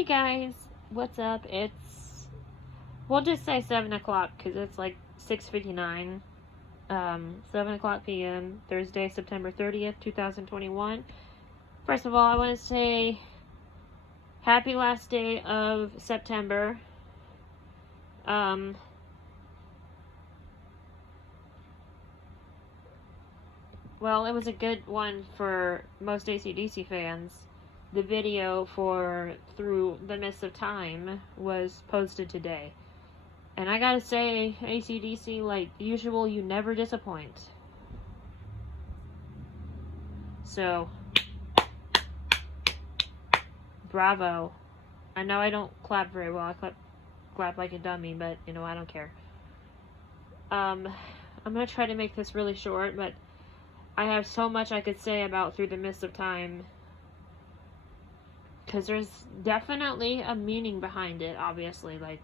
Hey guys, what's up? We'll just say 7 o'clock because it's like 6:59. 7 o'clock p.m., Thursday, September 30th, 2021. First of all, I want to say happy last day of September. Well, it was a good one for most AC/DC fans. The video for Through the Mist of Time was posted today. And I gotta say, AC/DC, like usual, you never disappoint. So, bravo. I know I don't clap very well. I clap like a dummy, but, I don't care. I'm gonna try to make this really short, but I have so much I could say about Through the Mist of Time. Because there's definitely a meaning behind it, obviously. Like,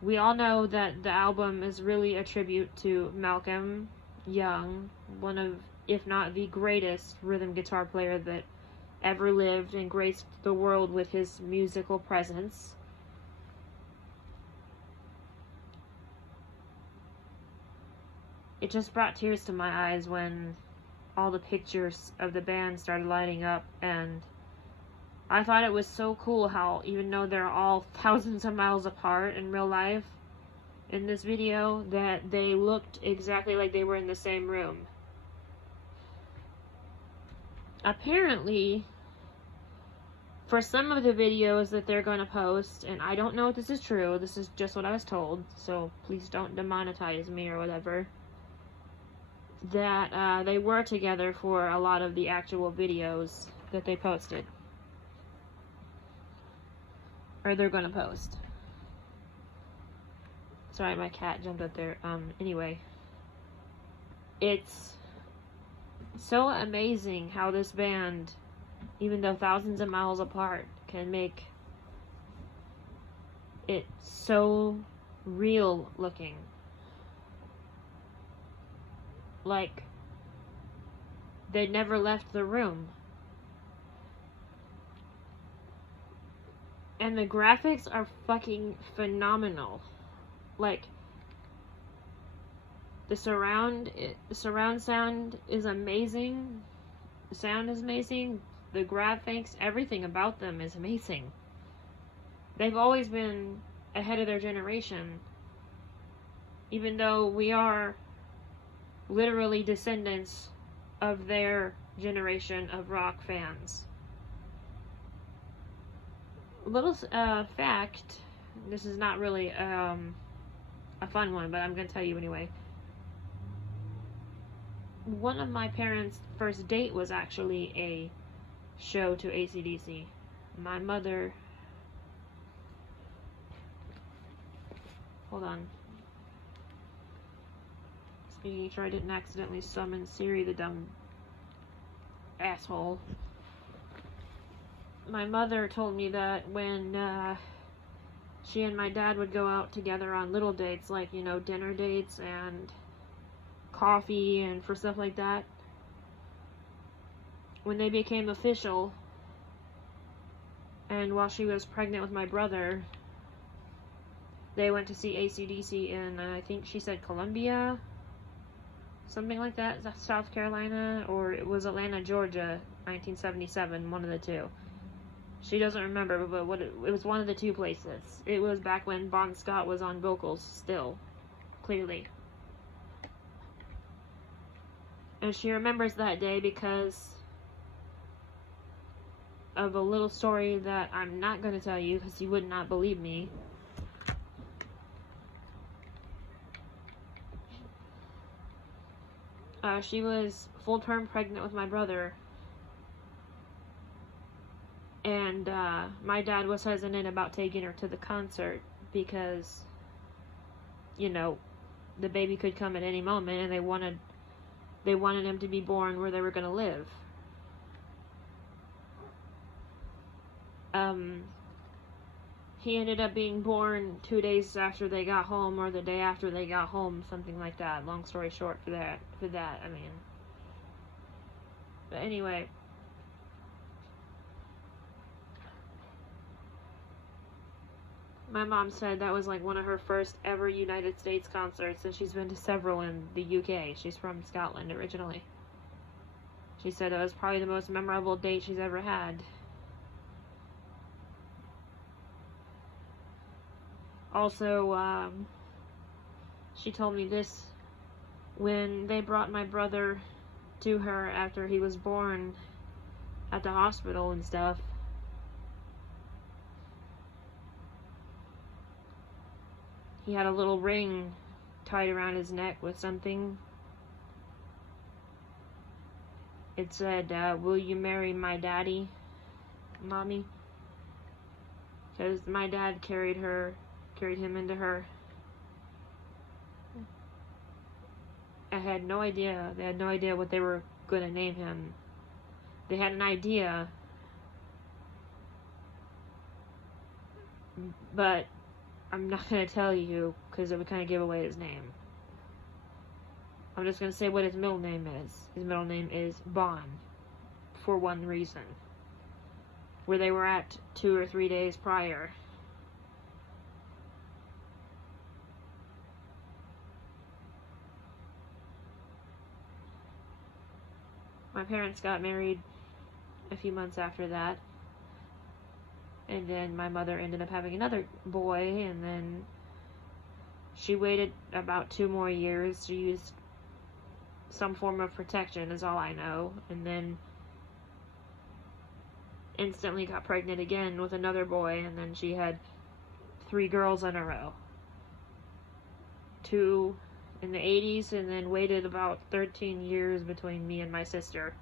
we all know that the album is really a tribute to Malcolm Young, one of, if not the greatest rhythm guitar player that ever lived and graced the world with his musical presence. It just brought tears to my eyes when all the pictures of the band started lighting up, and I thought it was so cool how, even though they're all thousands of miles apart in real life, in this video, that they looked exactly like they were in the same room. Apparently, for some of the videos that they're going to post, and I don't know if this is true, this is just what I was told, so please don't demonetize me or whatever, that they were together for a lot of the actual videos that they posted. Or they're going to post. Sorry, my cat jumped up there. Anyway. It's so amazing how this band, even though thousands of miles apart, can make it so real looking. Like, they never left the room. And the graphics are fucking phenomenal. Like, the surround sound is amazing. The sound is amazing. The graphics, everything about them is amazing. They've always been ahead of their generation. Even though we are literally descendants of their generation of rock fans. Little fact, this is not really a fun one, but I'm going to tell you anyway. One of my parents' first date was actually a show to AC/DC. My mother... Hold on. Just making sure I didn't accidentally summon Siri, the dumb asshole. My mother told me that when she and my dad would go out together on little dates, like, dinner dates and coffee and for stuff like that, when they became official, and while she was pregnant with my brother, they went to see AC/DC in, I think she said Columbia, something like that, South Carolina, or it was Atlanta, Georgia, 1977, one of the two. She doesn't remember, but it was one of the two places. It was back when Bon Scott was on vocals still, clearly. And she remembers that day because of a little story that I'm not going to tell you because you would not believe me. She was full-term pregnant with my brother. And my dad was hesitant about taking her to the concert because, the baby could come at any moment, and they wanted him to be born where they were going to live. He ended up being born 2 days after they got home, or the day after they got home, something like that. Long story short for that, I mean. But anyway. My mom said that was like one of her first ever United States concerts, and she's been to several in the UK. She's from Scotland originally. She said it was probably the most memorable date she's ever had. Also, she told me this when they brought my brother to her after he was born at the hospital and stuff. He had a little ring tied around his neck with something. It said, will you marry my daddy, mommy? Because my dad carried him into her. I had no idea. They had no idea what they were going to name him. They had an idea, but I'm not going to tell you because it would kind of give away his name. I'm just going to say what his middle name is. His middle name is Bon, for one reason. Where they were at 2 or 3 days prior. My parents got married a few months after that. And then my mother ended up having another boy, and then she waited about 2 more years. She used some form of protection, is all I know, and then instantly got pregnant again with another boy, and then she had 3 girls in a row. 2 in the 80s, and then waited about 13 years between me and my sister.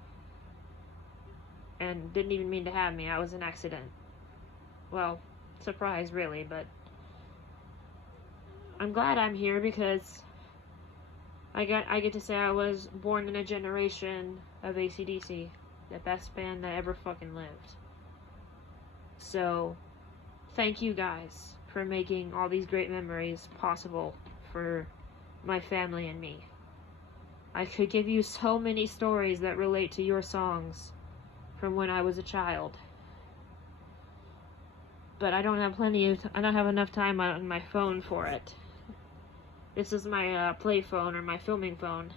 And didn't even mean to have me. I was an accident. Well, surprise really, but I'm glad I'm here because I get to say I was born in a generation of AC/DC, the best band that ever fucking lived. So, thank you guys for making all these great memories possible for my family and me. I could give you so many stories that relate to your songs from when I was a child. But I don't have I don't have enough time on my phone for it. This is my play phone or my filming phone.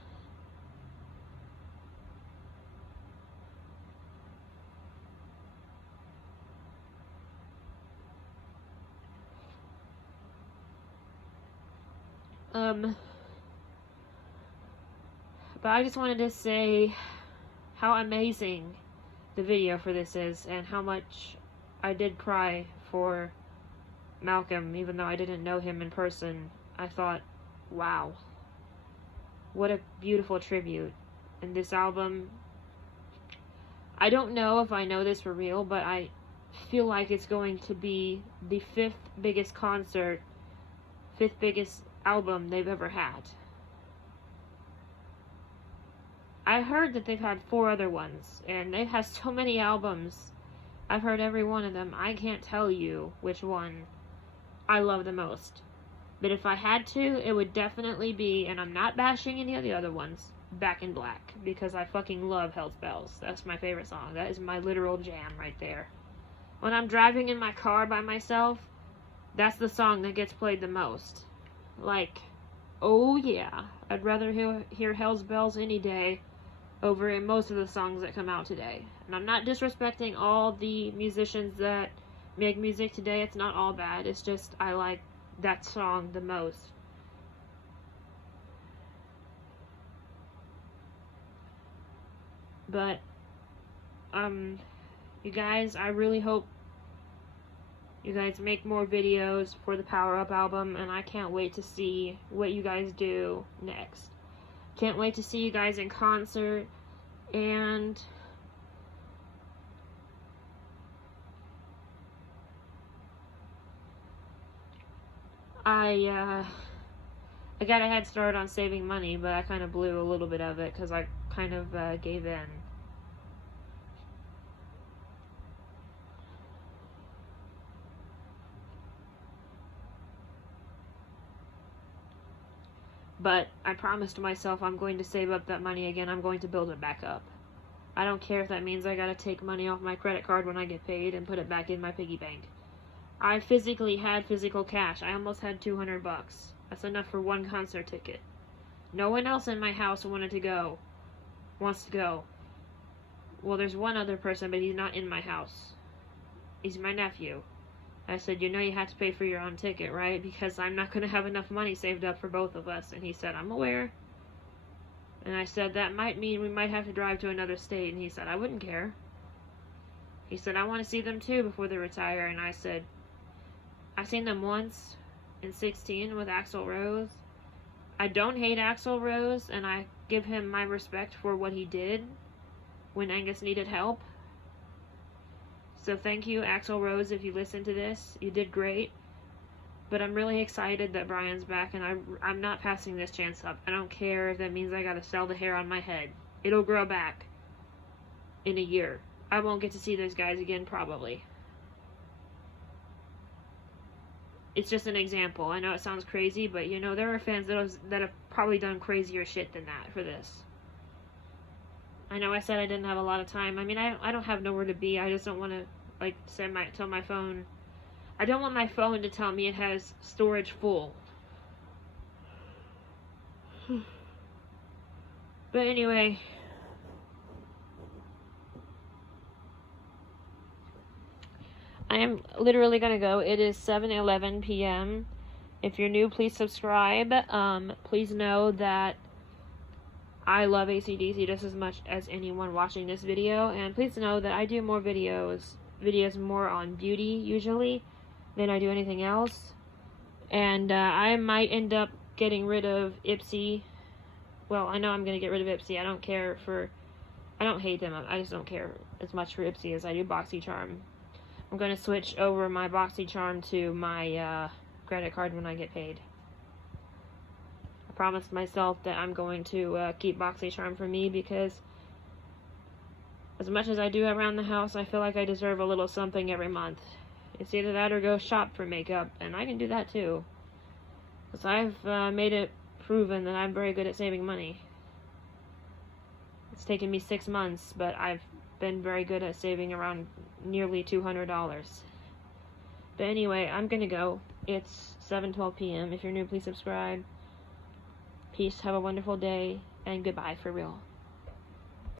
But I just wanted to say how amazing the video for this is and how much I did cry for Malcolm, even though I didn't know him in person. I thought, wow, what a beautiful tribute. And this album, I don't know if I know this for real, but I feel like it's going to be the 5th biggest concert, 5th biggest album they've ever had. I heard that they've had 4 other ones, and they've had so many albums. I've heard every one of them. I can't tell you which one I love the most. But if I had to, it would definitely be, and I'm not bashing any of the other ones, Back in Black, because I fucking love Hell's Bells. That's my favorite song. That is my literal jam right there. When I'm driving in my car by myself, that's the song that gets played the most. Like, oh yeah, I'd rather hear Hell's Bells any day over most of the songs that come out today. And I'm not disrespecting all the musicians that make music today. It's not all bad. It's just I like that song the most. But, you guys, I really hope you guys make more videos for the Power Up album, and I can't wait to see what you guys do next. Can't wait to see you guys in concert, and I got a head start on saving money, but I kind of blew a little bit of it because I kind of gave in. But I promised myself I'm going to save up that money again. I'm going to build it back up. I don't care if that means I gotta take money off my credit card when I get paid and put it back in my piggy bank. I physically had physical cash. I almost had $200. That's enough for one concert ticket. No one else in my house wants to go. Well, there's one other person, but he's not in my house. He's my nephew. I said, you know you have to pay for your own ticket, right? Because I'm not going to have enough money saved up for both of us. And he said, I'm aware. And I said, that might mean we might have to drive to another state. And he said, I wouldn't care. He said, I want to see them too before they retire. And I said, I've seen them once in 16 with Axl Rose. I don't hate Axl Rose, and I give him my respect for what he did when Angus needed help. So thank you, Axl Rose, if you listen to this. You did great. But I'm really excited that Brian's back, and I'm not passing this chance up. I don't care if that means I gotta sell the hair on my head. It'll grow back in a year. I won't get to see those guys again, probably. It's just an example. I know it sounds crazy, but you know, there are fans that have probably done crazier shit than that for this. I know I said I didn't have a lot of time. I mean, I don't have nowhere to be. I just don't want to, like, tell my phone. I don't want my phone to tell me it has storage full. But anyway, I am literally gonna go. It is 7:11 p.m. If you're new, please subscribe. Please know that I love AC/DC just as much as anyone watching this video, and please know that I do more videos more on beauty usually than I do anything else. And I might end up getting rid of Ipsy. Well, I know I'm gonna get rid of Ipsy. I don't hate them. I just don't care as much for Ipsy as I do BoxyCharm. I'm gonna switch over my BoxyCharm to my credit card when I get paid. I promised myself that I'm going to keep BoxyCharm for me, because as much as I do around the house, I feel like I deserve a little something every month. It's either that or go shop for makeup, and I can do that too. Because I've made it proven that I'm very good at saving money. It's taken me 6 months, but I've been very good at saving around nearly $200. But anyway, I'm gonna go. It's 7:12 p.m. If you're new, please subscribe. Peace, have a wonderful day, and goodbye for real.